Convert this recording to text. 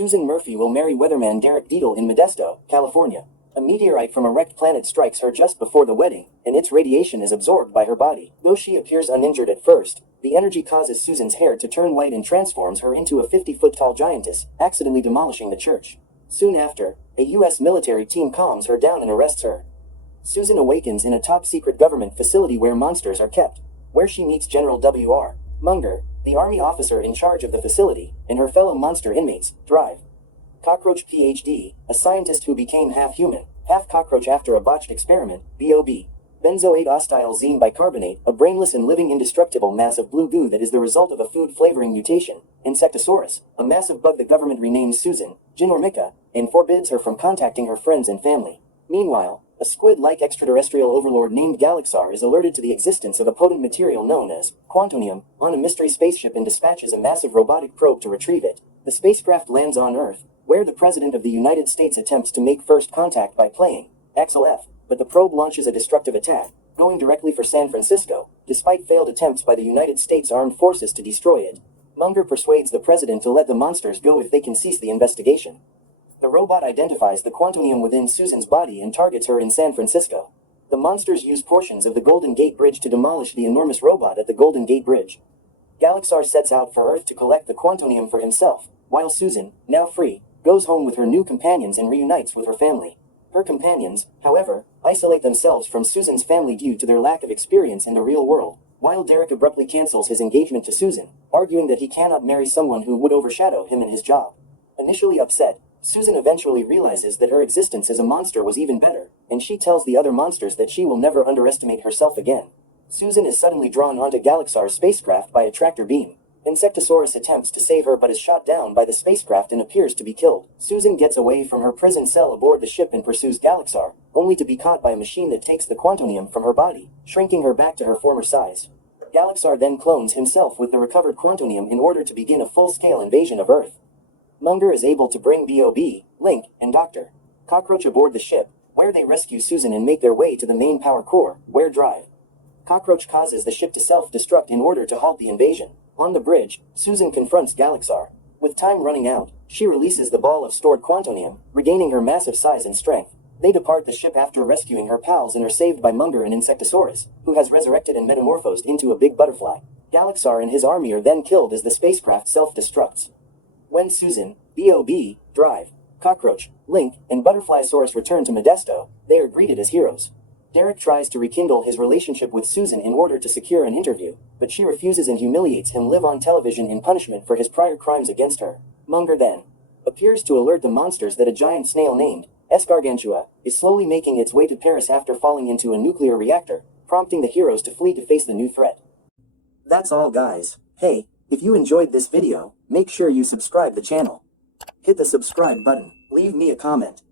Susan Murphy will marry weatherman Derek Deedle in Modesto, California. A meteorite from a wrecked planet strikes her just before the wedding, and its radiation is absorbed by her body. Though she appears uninjured at first, the energy causes Susan's hair to turn white and transforms her into a 50-foot-tall giantess, accidentally demolishing the church. Soon after, a U.S. military team calms her down and arrests her. Susan awakens in a top-secret government facility where monsters are kept, where she meets General W.R. Munger, the army officer in charge of the facility, and her fellow monster inmates, Drive. Cockroach Ph.D., a scientist who became half-human, half-cockroach after a botched experiment, B.O.B. Benzoate-ostyl-zine bicarbonate, a brainless and living indestructible mass of blue goo that is the result of a food flavoring mutation. Insectosaurus, a massive bug the government renames Susan, Ginormica, and forbids her from contacting her friends and family. Meanwhile, a squid-like extraterrestrial overlord named Galaxar is alerted to the existence of a potent material known as quantonium on a mystery spaceship and dispatches a massive robotic probe to retrieve it. The spacecraft lands on Earth, where the President of the United States attempts to make first contact by playing Axel F, but the probe launches a destructive attack, going directly for San Francisco, despite failed attempts by the United States Armed Forces to destroy it. Munger persuades the President to let the monsters go if they can cease the investigation. The robot identifies the quantonium within Susan's body and targets her in San Francisco. The monsters use portions of the Golden Gate Bridge to demolish the enormous robot at the Golden Gate Bridge. Galaxar sets out for Earth to collect the quantonium for himself, while Susan, now free, goes home with her new companions and reunites with her family. Her companions, however, isolate themselves from Susan's family due to their lack of experience in the real world, while Derek abruptly cancels his engagement to Susan, arguing that he cannot marry someone who would overshadow him in his job. Initially upset, Susan eventually realizes that her existence as a monster was even better, and she tells the other monsters that she will never underestimate herself again. Susan is suddenly drawn onto Galaxar's spacecraft by a tractor beam. Insectosaurus attempts to save her but is shot down by the spacecraft and appears to be killed. Susan gets away from her prison cell aboard the ship and pursues Galaxar, only to be caught by a machine that takes the quantonium from her body, shrinking her back to her former size. Galaxar then clones himself with the recovered quantonium in order to begin a full-scale invasion of Earth. Munger is able to bring B.O.B., Link, and Dr. Cockroach aboard the ship, where they rescue Susan and make their way to the main power core, where Drive. Cockroach causes the ship to self-destruct in order to halt the invasion. On the bridge, Susan confronts Galaxar. With time running out, she releases the ball of stored quantonium, regaining her massive size and strength. They depart the ship after rescuing her pals and are saved by Munger and Insectosaurus, who has resurrected and metamorphosed into a big butterfly. Galaxar and his army are then killed as the spacecraft self-destructs. When Susan, B.O.B., Drive, Cockroach, Link, and Butterflysaurus return to Modesto, they are greeted as heroes. Derek tries to rekindle his relationship with Susan in order to secure an interview, but she refuses and humiliates him live on television in punishment for his prior crimes against her. Munger then appears to alert the monsters that a giant snail named Escargantua is slowly making its way to Paris after falling into a nuclear reactor, prompting the heroes to flee to face the new threat. That's all, guys. Hey, if you enjoyed this video, make sure you subscribe the channel. Hit the subscribe button, leave me a comment,